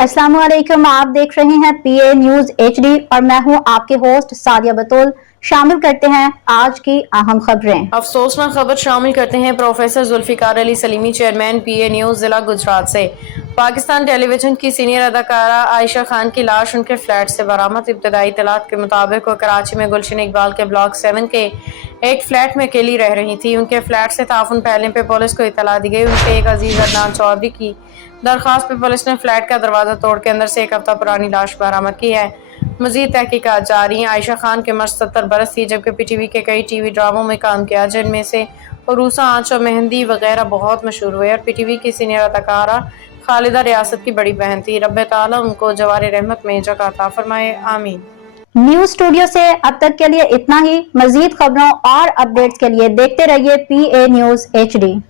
अस्सलाम वालेकुम, आप देख रहे हैं पीए न्यूज एचडी और मैं हूं आपके होस्ट सादिया बतूल। शामिल करते हैं आज की अहम खबरें। अफसोसनाक खबर शामिल करते हैं professor Zulfiqar Ali Saleemi, chairman PA news जिला गुजरात से। पाकिस्तान टेलीविजन की सीनियर अदाकारा आयशा खान की लाश उनके फ्लैट से बरामद। इब्तदाई इत्तलात के मुताबिक वो कराची में गुलशन इकबाल के ब्लॉक 7 के एक फ्लैट में अकेली रह रही थी। उनके फ्लैट से ताफुन फैलने पर पुलिस को इत्तला दी गई। उनके एक अजीज अदनान चौधरी की दरख्वास्त पर पुलिस ने फ्लैट का दरवाजा तोड़ के अंदर से एक हफ्ता पुरानी लाश बरामद की है। मजीद तहकीकात जारी हैं। आयशा खान की उम्र 70 बरस थी, जबकि पीटीवी के कई टीवी ड्रामों में काम किया, जिनमें से उरूसा, आंच और मेहंदी वगैरह बहुत मशहूर हुए। और पीटीवी की सीनियर अदाकारा खालिदा रियासत की बड़ी बहन थी। रब्बे ताला उनको जवार रहमत में जगह अता फरमाए, आमीन। न्यूज स्टूडियो से अब तक के लिए इतना ही। मजीद खबरों और अपडेट्स के लिए देखते रहिए पीए न्यूज एचडी।